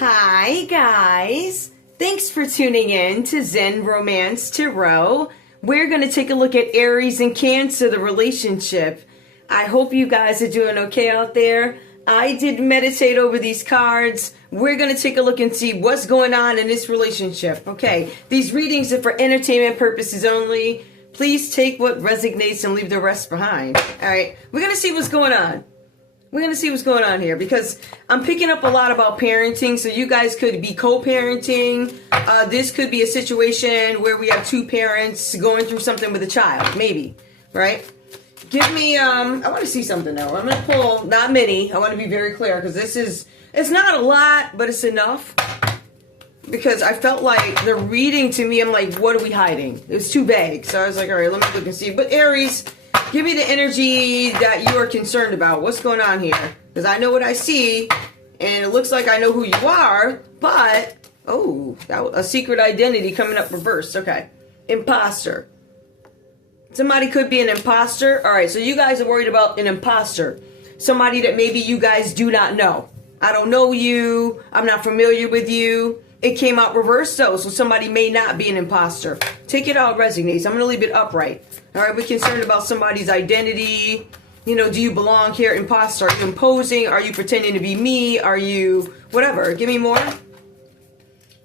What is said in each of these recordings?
Hi guys, thanks for tuning in to Zen Romance Tarot. We're going to take a look at Aries and Cancer, the relationship. I hope you guys are doing okay out there. I did meditate over these cards. We're going to take a look and see what's going on in this relationship. Okay, these readings are for entertainment purposes only. Please take what resonates and leave the rest behind. All right, we're going to see what's going on. We're going to see what's going on here because I'm picking up a lot about parenting. So you guys could be co-parenting. This could be a situation where we have two parents going through something with a child. Maybe, right? Give me, I want to see something though. I'm going to pull, not many. I want to be very clear because it's not a lot, but it's enough. Because I felt like the reading to me, I'm like, what are we hiding? It was too vague. So I was like, all right, let me look and see. But Aries, give me the energy that you are concerned about. What's going on here? Because I know what I see, and it looks like I know who you are, but, oh, a secret identity coming up reversed. Okay. Imposter. Somebody could be an imposter. All right, so you guys are worried about an imposter. Somebody that maybe you guys do not know. I don't know you. I'm not familiar with you. It came out reversed, though, so somebody may not be an imposter. Take it how it resonates. I'm going to leave it upright. All right, we're concerned about somebody's identity. You know, do you belong here? Imposter. Are you imposing? Are you pretending to be me? Are you whatever? Give me more. All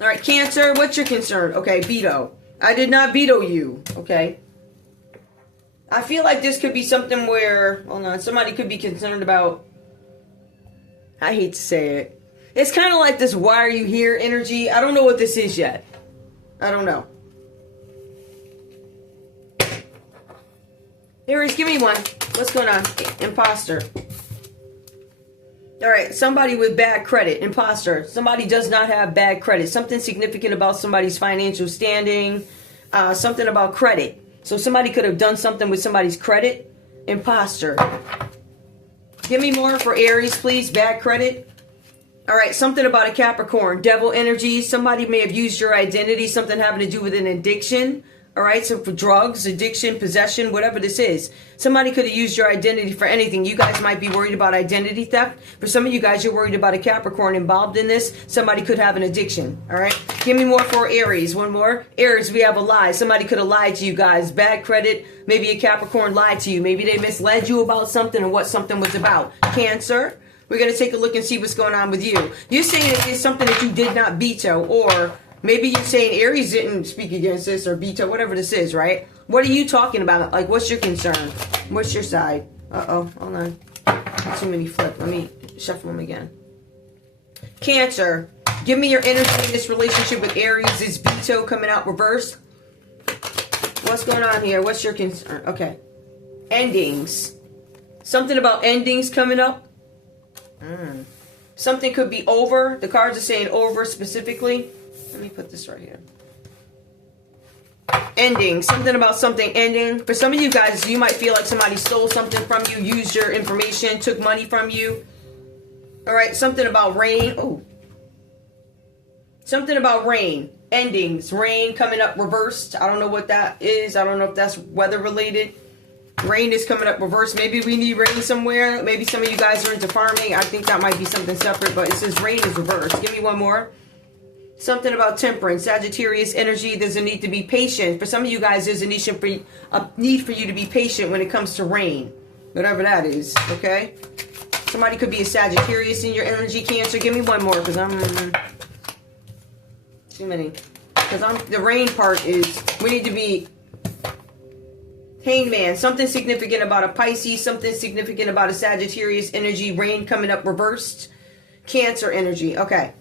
right, Cancer, what's your concern? Okay, veto. I did not veto you. Okay. I feel like this could be something where, hold on, somebody could be concerned about, I hate to say it. It's kind of like this why are you here energy. I don't know what this is yet. I don't know. Aries, give me one. What's going on? Imposter. All right, somebody with bad credit. Imposter. Somebody does not have bad credit. Something significant about somebody's financial standing. Something about credit. So somebody could have done something with somebody's credit. Imposter. Give me more for Aries, please. Bad credit. All right, something about a Capricorn. Devil energy. Somebody may have used your identity. Something having to do with an addiction. All right, so for drugs, addiction, possession, whatever this is. Somebody could have used your identity for anything. You guys might be worried about identity theft. For some of you guys, you're worried about a Capricorn involved in this. Somebody could have an addiction. All right, give me more for Aries. One more. Aries, we have a lie. Somebody could have lied to you guys. Bad credit. Maybe a Capricorn lied to you. Maybe they misled you about something and what something was about. Cancer. We're going to take a look and see what's going on with you. You're saying it is something that you did not veto, or maybe you're saying Aries didn't speak against this or veto, whatever this is, right? What are you talking about? Like, what's your concern? What's your side? Uh-oh, hold on. Too many flip. Let me shuffle them again. Cancer, give me your energy in this relationship with Aries. Is veto coming out reversed? What's going on here? What's your concern? Okay. Endings. Something about endings coming up. Something could be over. The cards are saying over specifically. Let me put this right here. Ending. Something about something ending. For some of you guys, you might feel like somebody stole something from you, used your information, took money from you. All right. Something about rain. Oh. Something about rain. Endings. Rain coming up reversed. I don't know what that is. I don't know if that's weather related. Rain is coming up reverse. Maybe we need rain somewhere. Maybe some of you guys are into farming. I think that might be something separate, but it says rain is reversed. Give me one more. Something about temperance. Sagittarius energy. There's a need to be patient. For some of you guys, there's a need for you to be patient when it comes to rain. Whatever that is, okay? Somebody could be a Sagittarius in your energy, Cancer. Give me one more because I'm... too many. Because the rain part is... we need to be... Hangman, something significant about a Pisces, something significant about a Sagittarius energy, rain coming up reversed, Cancer energy. Okay.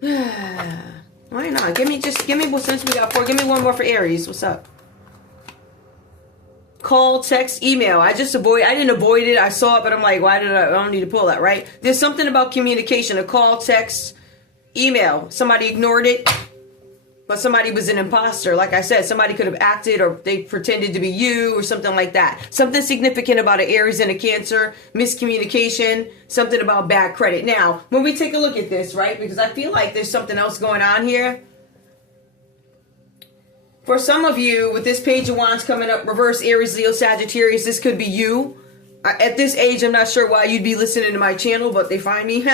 Why not? Give me, well, since we got 4, give me one more for Aries. What's up? Call, text, email. I didn't avoid it. I saw it, but I'm like, why did I don't need to pull that, right? There's something about communication, a call, text, email. Somebody ignored it. But somebody was an imposter. Like I said, somebody could have acted or they pretended to be you or something like that. Something significant about an Aries and a Cancer, miscommunication, something about bad credit. Now, when we take a look at this, right, because I feel like there's something else going on here. For some of you, with this Page of Wands coming up, reverse Aries, Leo, Sagittarius, this could be you. At this age, I'm not sure why you'd be listening to my channel, but they find me,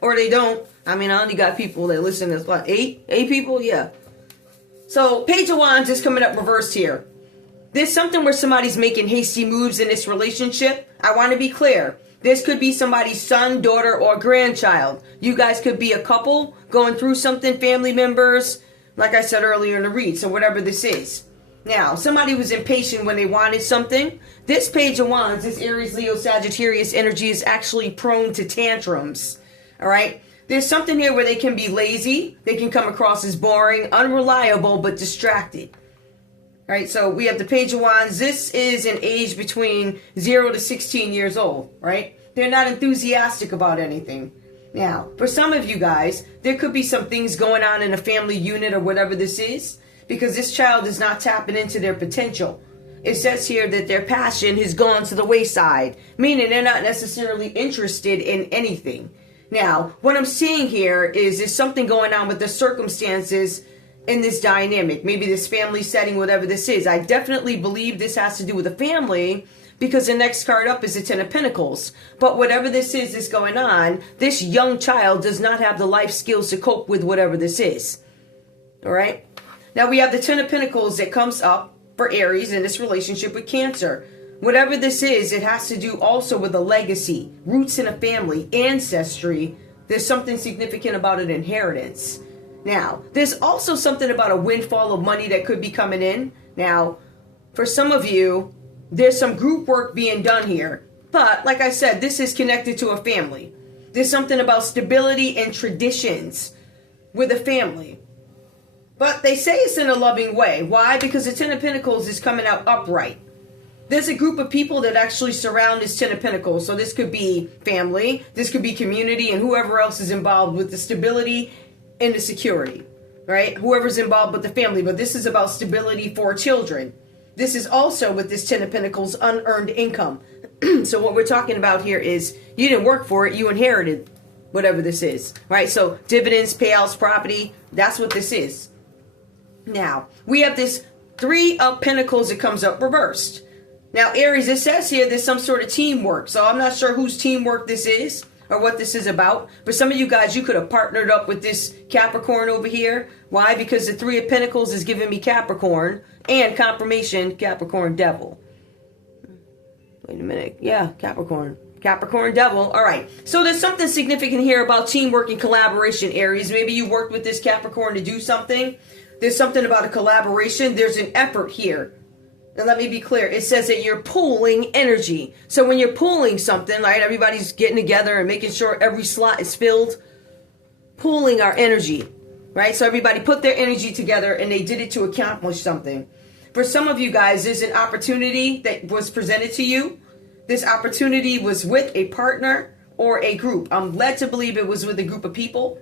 or they don't. I mean, I only got people that listen. There's what, eight people? Yeah. So, Page of Wands is coming up reversed here. There's something where somebody's making hasty moves in this relationship. I want to be clear. This could be somebody's son, daughter, or grandchild. You guys could be a couple going through something, family members, like I said earlier in the read, so whatever this is. Now, somebody was impatient when they wanted something. This Page of Wands, this Aries, Leo, Sagittarius energy is actually prone to tantrums. All right? There's something here where they can be lazy. They can come across as boring, unreliable, but distracted. All right, so we have the Page of Wands. This is an age between 0 to 16 years old, right? They're not enthusiastic about anything. Now, for some of you guys, there could be some things going on in a family unit or whatever this is, because this child is not tapping into their potential. It says here that their passion has gone to the wayside, meaning they're not necessarily interested in anything. Now, what I'm seeing here is there's something going on with the circumstances in this dynamic, maybe this family setting, whatever this is. I definitely believe this has to do with a family, because the next card up is the Ten of Pentacles. But whatever this is that's going on, this young child does not have the life skills to cope with whatever this is. All right? Now we have the Ten of Pentacles that comes up for Aries in this relationship with Cancer. Whatever this is, it has to do also with a legacy, roots in a family, ancestry. There's something significant about an inheritance. Now, there's also something about a windfall of money that could be coming in. Now, for some of you, there's some group work being done here. But, like I said, this is connected to a family. There's something about stability and traditions with a family. But they say it's in a loving way. Why? Because the Ten of Pentacles is coming out upright. There's a group of people that actually surround this Ten of Pentacles. So this could be family, this could be community, and whoever else is involved with the stability and the security, right? Whoever's involved with the family, but this is about stability for children. This is also with this Ten of Pentacles, unearned income. So what we're talking about here is you didn't work for it, you inherited whatever this is, right? So dividends, payouts, property, that's what this is. Now, we have this Three of Pentacles that comes up reversed. Now, Aries, it says here there's some sort of teamwork. So I'm not sure whose teamwork this is or what this is about. For some of you guys, you could have partnered up with this Capricorn over here. Why? Because the Three of Pentacles is giving me Capricorn and confirmation, Capricorn Devil. Wait a minute. Yeah, Capricorn. Capricorn Devil. All right. So there's something significant here about teamwork and collaboration, Aries. Maybe you worked with this Capricorn to do something. There's something about a collaboration. There's an effort here. And let me be clear. It says that you're pooling energy. So when you're pooling something, right, everybody's getting together and making sure every slot is filled. Pooling our energy, right? So everybody put their energy together and they did it to accomplish something. For some of you guys, there's an opportunity that was presented to you. This opportunity was with a partner or a group. I'm led to believe it was with a group of people.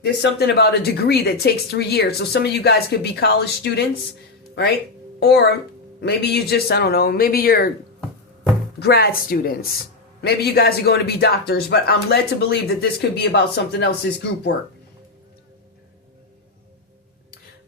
There's something about a degree that takes 3 years. So some of you guys could be college students, right? Or maybe you just, I don't know, maybe you're grad students. Maybe you guys are going to be doctors, but I'm led to believe that this could be about something else, this group work.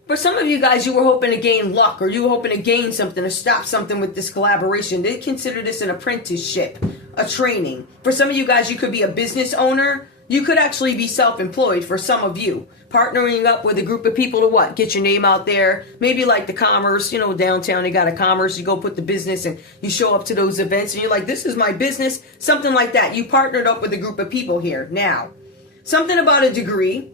For some of you guys, you were hoping to gain luck, or you were hoping to gain something or stop something with this collaboration. They consider this an apprenticeship, a training. For some of you guys, you could be a business owner. You could actually be self-employed for some of you. Partnering up with a group of people to what? Get your name out there. Maybe like the Commerce, you know, downtown they got a Commerce. You go put the business and you show up to those events and you're like, this is my business. Something like that. You partnered up with a group of people here. Now, something about a degree.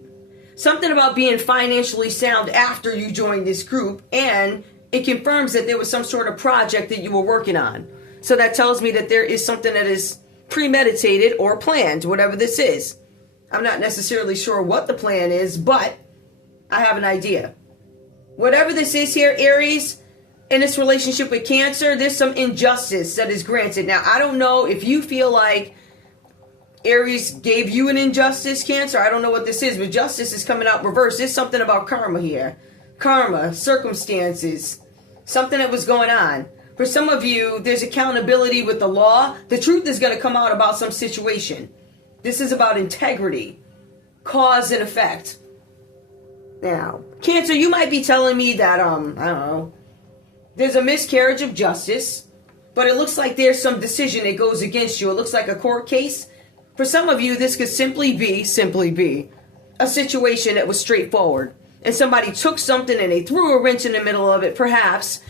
Something about being financially sound after you joined this group. And it confirms that there was some sort of project that you were working on. So that tells me that there is something that is premeditated or planned, whatever this is. I'm not necessarily sure what the plan is, but I have an idea. Whatever this is here, Aries, in this relationship with Cancer, there's some injustice that is granted. Now, I don't know if you feel like Aries gave you an injustice, Cancer. I don't know what this is, but justice is coming out reverse. There's something about karma here. Karma, circumstances, something that was going on. For some of you, there's accountability with the law. The truth is going to come out about some situation. This is about integrity, cause and effect. Now, Cancer, you might be telling me that, I don't know, there's a miscarriage of justice, but it looks like there's some decision that goes against you. It looks like a court case. For some of you, this could simply be a situation that was straightforward. And somebody took something and they threw a wrench in the middle of it. Perhaps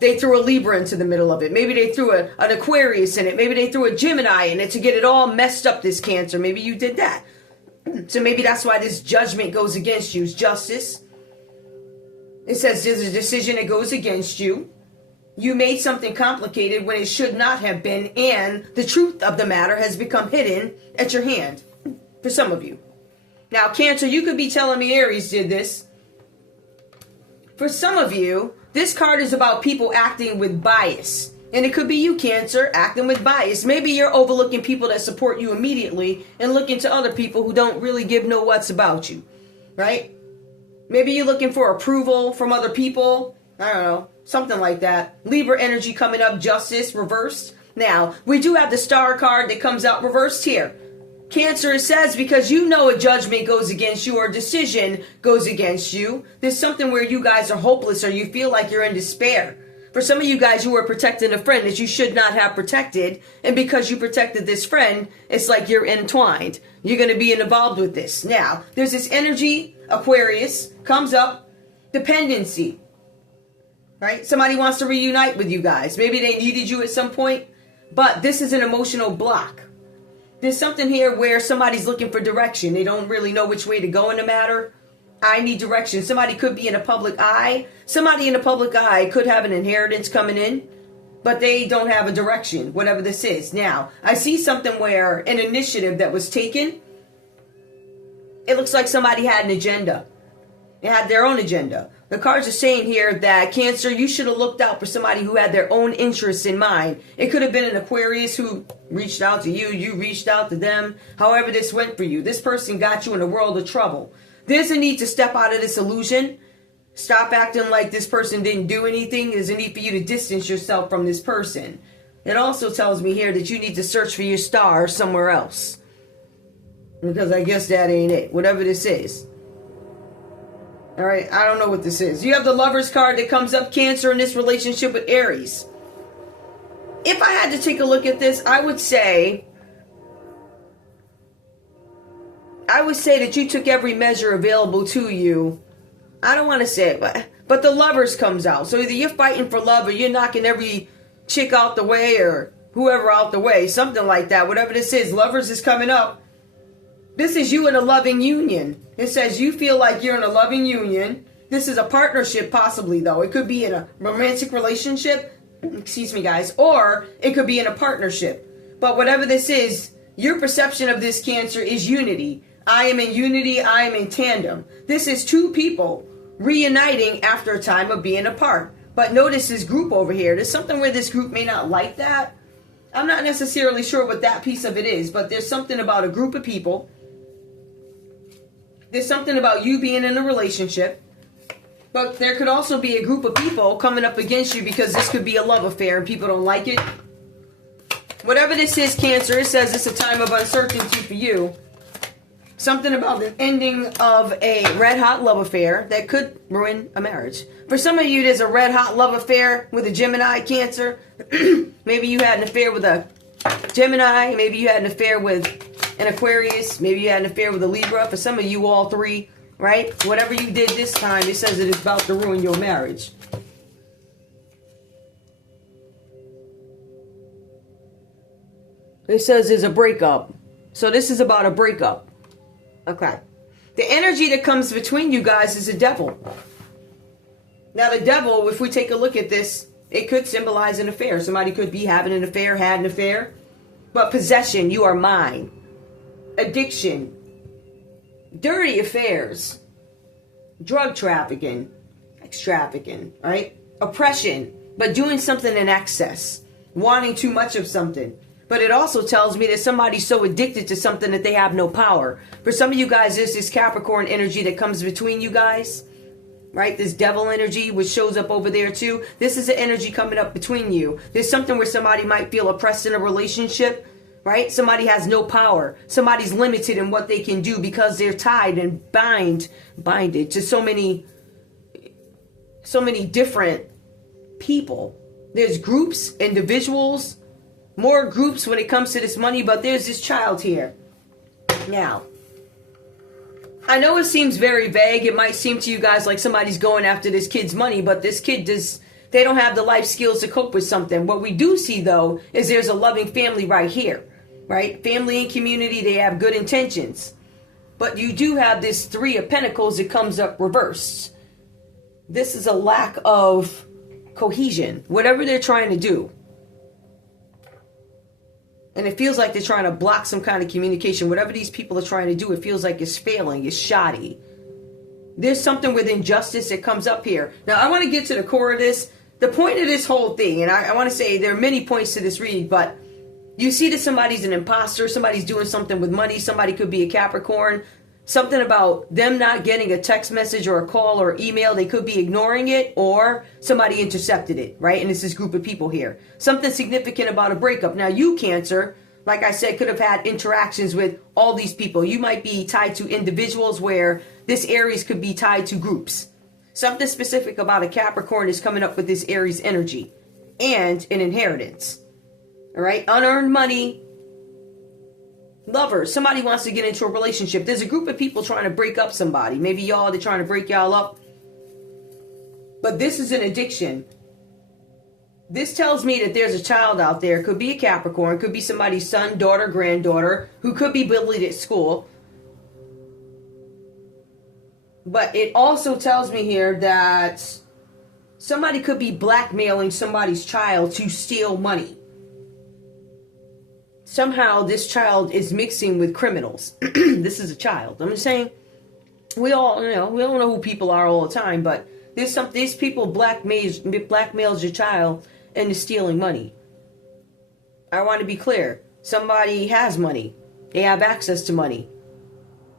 they threw a Libra into the middle of it. Maybe they threw an Aquarius in it. Maybe they threw a Gemini in it to get it all messed up, this Cancer. Maybe you did that. So maybe that's why this judgment goes against you. It's justice. It says there's a decision that goes against you. You made something complicated when it should not have been, and the truth of the matter has become hidden at your hand. For some of you. Now, Cancer, you could be telling me Aries did this. For some of you, this card is about people acting with bias. And it could be you, Cancer, acting with bias. Maybe you're overlooking people that support you immediately and looking to other people who don't really give no what's about you. Right? Maybe you're looking for approval from other people. I don't know. Something like that. Libra energy coming up, justice, reversed. Now, we do have the star card that comes out reversed here. Cancer, it says, because you know a judgment goes against you or a decision goes against you. There's something where you guys are hopeless or you feel like you're in despair. For some of you guys, you were protecting a friend that you should not have protected. And because you protected this friend, it's like you're entwined. You're going to be involved with this. Now, there's this energy, Aquarius, comes up, dependency. Right? Somebody wants to reunite with you guys. Maybe they needed you at some point. But this is an emotional block. There's something here where somebody's looking for direction. They don't really know which way to go in the matter. I need direction. Somebody could be in a public eye. Somebody in a public eye could have an inheritance coming in, but they don't have a direction, whatever this is. Now, I see something where an initiative that was taken, it looks like somebody had an agenda. They had their own agenda. The cards are saying here that, Cancer, you should have looked out for somebody who had their own interests in mind. It could have been an Aquarius who reached out to you. You reached out to them. However this went for you. This person got you in a world of trouble. There's a need to step out of this illusion. Stop acting like this person didn't do anything. There's a need for you to distance yourself from this person. It also tells me here that you need to search for your star somewhere else. Because I guess that ain't it. Whatever this is. All right, I don't know what this is. You have the Lovers card that comes up, Cancer, in this relationship with Aries. If I had to take a look at this, I would say that you took every measure available to you. I don't want to say it, but the Lovers comes out. So either you're fighting for love or you're knocking every chick out the way or whoever out the way, something like that. Whatever this is, Lovers is coming up. This is you in a loving union. It says you feel like you're in a loving union. This is a partnership possibly, though. It could be in a romantic relationship. Excuse me, guys. Or it could be in a partnership. But whatever this is, your perception of this, Cancer, is unity. I am in unity. I am in tandem. This is two people reuniting after a time of being apart. But notice this group over here. There's something where this group may not like that. I'm not necessarily sure what that piece of it is. But there's something about a group of people. There's something about you being in a relationship. But there could also be a group of people coming up against you because this could be a love affair and people don't like it. Whatever this is, Cancer, it says it's a time of uncertainty for you. Something about an ending of a red-hot love affair that could ruin a marriage. For some of you, there's a red-hot love affair with a Gemini, Cancer. Maybe you had an affair with a Gemini. Maybe you had an affair with an Aquarius. Maybe you had an affair with a Libra. For some of you, all three, right? Whatever you did this time, it says it is about to ruin your marriage. It says there's a breakup. So this is about a breakup. Okay. The energy that comes between you guys is a devil. Now the devil, if we take a look at this, it could symbolize an affair. Somebody could be having an affair, had an affair. But possession, you are mine. Addiction. Dirty affairs. Drug trafficking. Sex trafficking, right? Oppression. But doing something in excess. Wanting too much of something. But it also tells me that somebody's so addicted to something that they have no power. For some of you guys, there's this Capricorn energy that comes between you guys. Right? This devil energy, which shows up over there too. This is an energy coming up between you. There's something where somebody might feel oppressed in a relationship. Right? Somebody has no power. Somebody's limited in what they can do because they're tied and binded to so many different people. There's groups, individuals, more groups when it comes to this money, but there's this child here. Now, I know it seems very vague. It might seem to you guys like somebody's going after this kid's money, but this kid they don't have the life skills to cope with something. What we do see, though, is there's a loving family right here, right? Family and community, they have good intentions. But you do have this Three of Pentacles that comes up reversed. This is a lack of cohesion, whatever they're trying to do. And it feels like they're trying to block some kind of communication. Whatever these people are trying to do, it feels like it's failing, it's shoddy. There's something with injustice that comes up here. Now, I want to get to the core of this. The point of this whole thing, and I want to say there are many points to this read, but you see that somebody's an imposter, somebody's doing something with money, somebody could be a Capricorn, something about them not getting a text message or a call or email, they could be ignoring it, or somebody intercepted it, right? And it's this group of people here. Something significant about a breakup. Now, you, Cancer, like I said, could have had interactions with all these people. You might be tied to individuals, where this Aries could be tied to groups. Something specific about a Capricorn is coming up with this Aries energy and an inheritance. All right, unearned money. Lovers, somebody wants to get into a relationship. There's a group of people trying to break up somebody. Maybe y'all, they're trying to break y'all up. But this is an addiction. This tells me that there's a child out there. Could be a Capricorn. Could be somebody's son, daughter, granddaughter, who could be bullied at school. But it also tells me here that somebody could be blackmailing somebody's child to steal money. Somehow this child is mixing with criminals. This is a child. I'm just saying, we all we don't know who people are all the time, but these people blackmails your child into stealing money. I want to be clear. Somebody has money. They have access to money.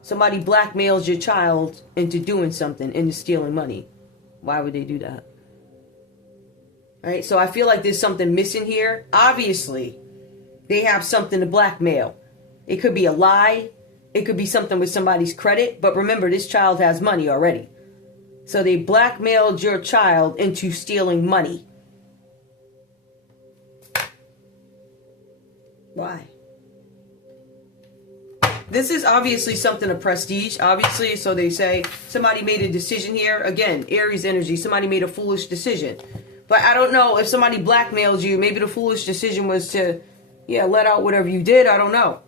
Somebody blackmails your child into doing something, into stealing money. Why would they do that? All right, so I feel like there's something missing here. Obviously, they have something to blackmail. It could be a lie. It could be something with somebody's credit. But remember, this child has money already. So they blackmailed your child into stealing money. Why? This is obviously something of prestige. Obviously, so they say somebody made a decision here. Again, Aries energy. Somebody made a foolish decision. But I don't know if somebody blackmailed you. Maybe the foolish decision was to let out whatever you did. I don't know.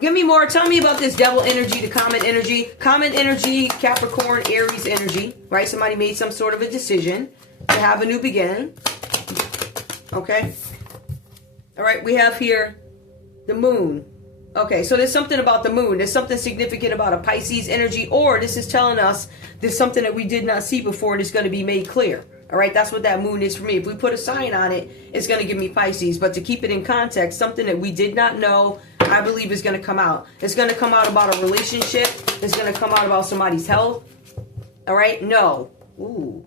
Give me more. Tell me about this devil energy, the comet energy. Comet energy, Capricorn, Aries energy. Right? Somebody made some sort of a decision to have a new beginning. Okay? All right, we have here the moon. Okay, so there's something about the moon. There's something significant about a Pisces energy, or this is telling us there's something that we did not see before and it's going to be made clear. All right, that's what that moon is for me. If we put a sign on it, it's going to give me Pisces. But to keep it in context, something that we did not know, I believe is going to come out. It's going to come out about a relationship. It's going to come out about somebody's health. All right, no. Ooh.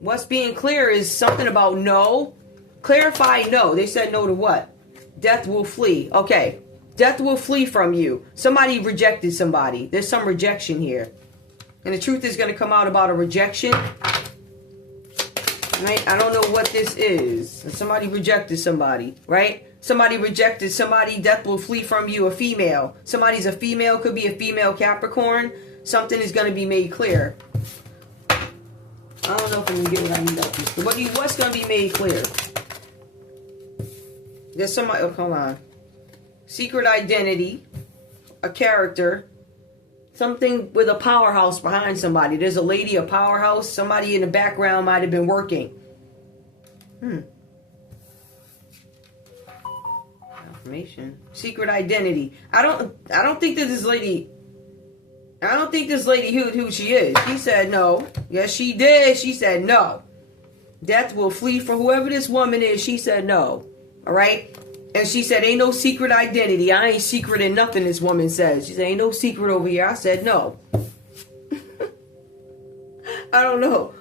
What's being clear is something about no. Clarify no. They said no to what? Death will flee. Okay. Death will flee from you. Somebody rejected somebody. There's some rejection here. And the truth is going to come out about a rejection. Right? I don't know what this is. Somebody rejected somebody. Right? Somebody rejected somebody. Death will flee from you. A female. Somebody's a female. Could be a female Capricorn. Something is going to be made clear. I don't know if I'm going to get what I need out of this. What's going to be made clear? There's somebody, oh, hold on. Secret identity, a character, something with a powerhouse behind somebody. There's a lady, a powerhouse. Somebody in the background might have been working. Affirmation. Secret identity. I don't think that this lady. I don't think this lady who she is. She said no. Yes, she did. She said no. Death will flee for whoever this woman is. She said no. All right? And she said, ain't no secret identity. I ain't secret in nothing, this woman says. She said, ain't no secret over here. I said, no. I don't know.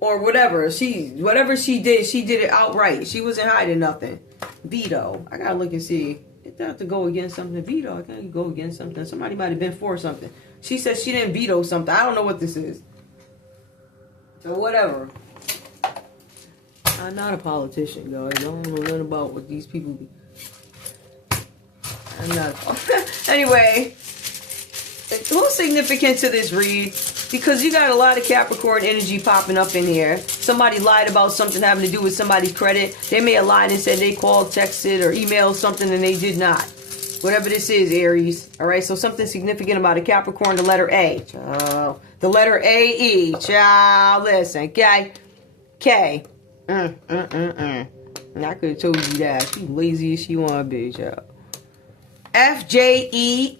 Or whatever. Whatever she did it outright. She wasn't hiding nothing. Veto. I got to look and see. It doesn't have to go against something. Veto. I can't go against something. Somebody might have been for something. She said she didn't veto something. I don't know what this is. So whatever. I'm not a politician, guys. I don't know nothing about what these people be. I'm not. Anyway, who's significant to this read? Because you got a lot of Capricorn energy popping up in here. Somebody lied about something having to do with somebody's credit. They may have lied and said they called, texted, or emailed something and they did not. Whatever this is, Aries. All right, so something significant about a Capricorn, the letter A. Child. The letter A-E. Child, listen, okay? K. I could have told you that. She lazy as she want to be, child. F-J-E-A-K-E-I.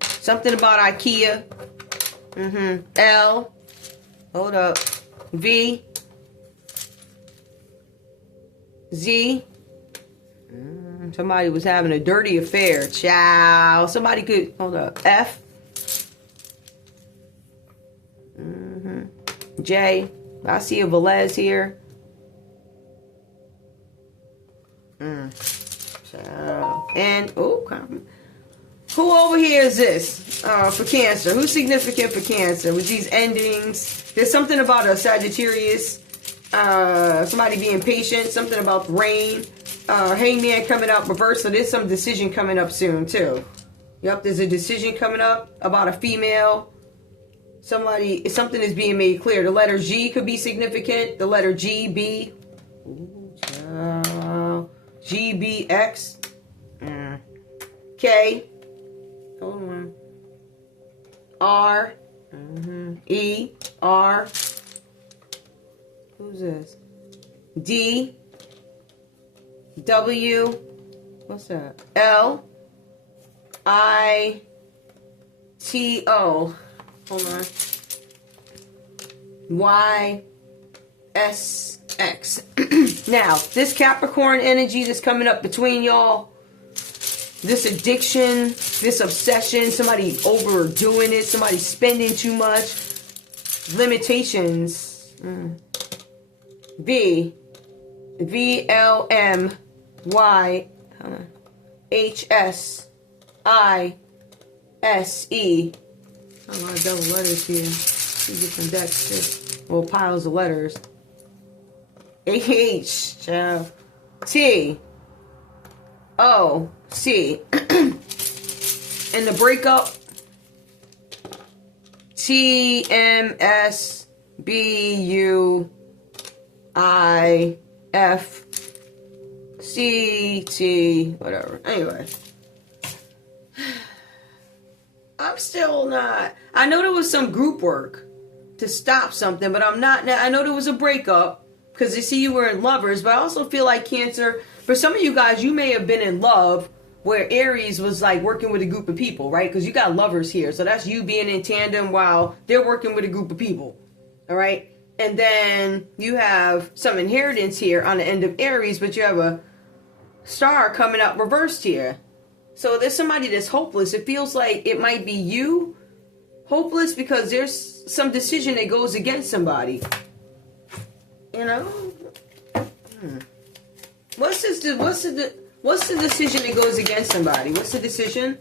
Something about IKEA. L. Hold up. V. Z. Somebody was having a dirty affair. Child. Somebody could. Hold up. F. J. I see a Velez here. Child. And. Oh, who over here is this? For Cancer. Who's significant for Cancer? With these endings. There's something about a Sagittarius. Somebody being patient. Something about rain. Hangman coming up reverse. So there's some decision coming up soon too. Yep, there's a decision coming up about a female. Something is being made clear. The letter G could be significant. The letter G, B. Ooh, G, B, X. K. Hold on. R. E. R. Who's this? D. W. What's that? L. I. T. O. Hold on. Y. S. X. Now, this Capricorn energy that's coming up between y'all, this addiction, this obsession, somebody overdoing it, somebody spending too much, limitations. V. V. L. M. Y. H. S. I. S. E. A lot of double letters here. 2 different decks. Well, piles of letters. H. T. O. C. And the breakup. T. M. S. B. U. I. F. C. T. Whatever. Anyway. I'm still not. I know there was some group work to stop something, but I'm not. I know there was a breakup because they see you were in lovers, but I also feel like Cancer, for some of you guys, you may have been in love where Aries was like working with a group of people, right? Because you got lovers here. So that's you being in tandem while they're working with a group of people. All right. And then you have some inheritance here on the end of Aries, but you have a star coming up reversed here. So there's somebody that's hopeless. It feels like it might be you hopeless because there's some decision that goes against somebody. You know? What's the decision that goes against somebody? What's the decision?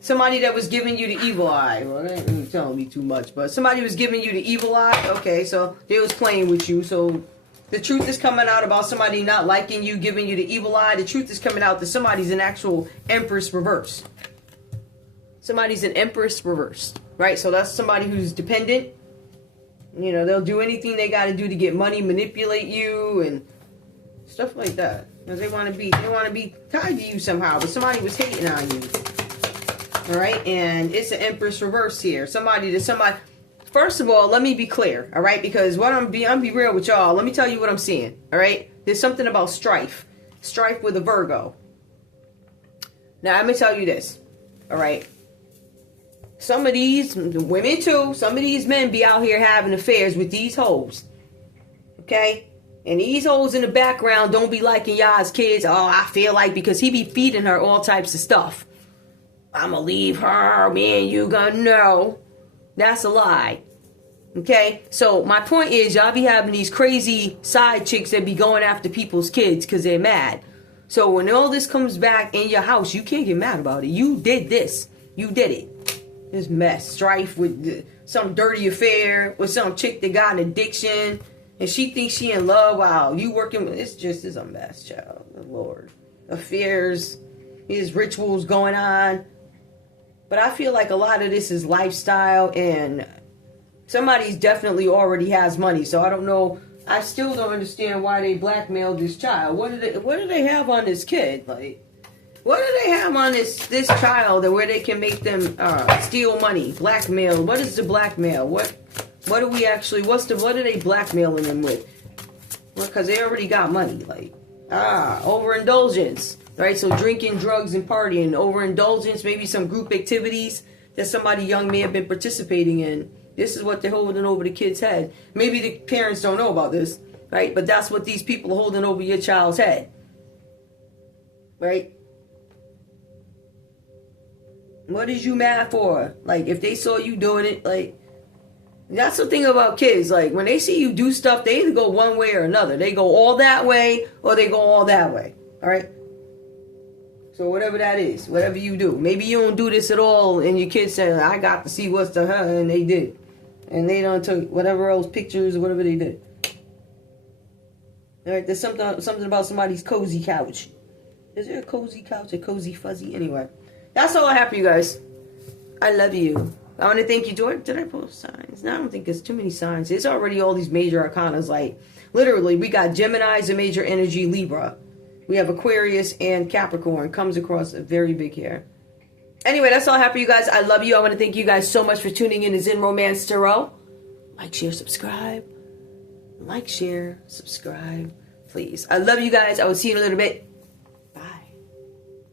Somebody that was giving you the evil eye. Well, that ain't really telling me too much, but somebody was giving you the evil eye. Okay, so they was playing with you. So the truth is coming out about somebody not liking you, giving you the evil eye. The truth is coming out that somebody's an actual Empress reverse. Somebody's an Empress reverse, right? So that's somebody who's dependent. You know, they'll do anything they got to do to get money, manipulate you, and stuff like that. Because they want to be tied to you somehow. But somebody was hating on you. All right, and it's an Empress reverse here. Somebody. First of all, let me be clear. All right, because I'm be real with y'all. Let me tell you what I'm seeing. All right, there's something about strife with a Virgo. Now let me tell you this. All right, some of these women too. Some of these men be out here having affairs with these hoes. Okay. And these hoes in the background don't be liking y'all's kids. Oh, I feel like because he be feeding her all types of stuff. I'ma leave her, me and you gonna know. That's a lie. Okay? So my point is y'all be having these crazy side chicks that be going after people's kids because they're mad. So when all this comes back in your house, you can't get mad about it. You did this. You did it. This mess. Strife with some dirty affair with some chick that got an addiction. And she thinks she in love. Wow, you working, it's just is a mess, child. The Lord. Affairs, his rituals going on. But I feel like a lot of this is lifestyle, and somebody's definitely already has money. So I don't know. I still don't understand why they blackmailed this child. What do they have on this kid? Like, what do they have on this child where they can make them steal money, blackmail? What is the blackmail? What do we actually? What are they blackmailing them with? Well, because they already got money. Like, overindulgence, right? So drinking, drugs, and partying, overindulgence, maybe some group activities that somebody young may have been participating in. This is what they're holding over the kid's head. Maybe the parents don't know about this, right? But that's what these people are holding over your child's head, right? What is you mad for? Like, if they saw you doing it, like, that's the thing about kids. Like, when they see you do stuff, they either go one way or another. They go all that way or they go all that way, all right? So whatever that is, whatever you do. Maybe you don't do this at all, and your kids say, I got to see what's the hell, and they did. And they don't took whatever else, pictures or whatever they did. All right, there's something about somebody's cozy couch. Is there a cozy couch, a cozy fuzzy? Anyway, that's all I have for you guys. I love you. I want to thank you, George. Did I post signs? No, I don't think there's too many signs. There's already all these major arcanas. Like, literally, we got Gemini as a major energy, Libra. We have Aquarius and Capricorn. Comes across a very big hair. Anyway, that's all I have for you guys. I love you. I want to thank you guys so much for tuning in to Zen Romance Tarot. Like, share, subscribe. Like, share, subscribe. Please. I love you guys. I will see you in a little bit.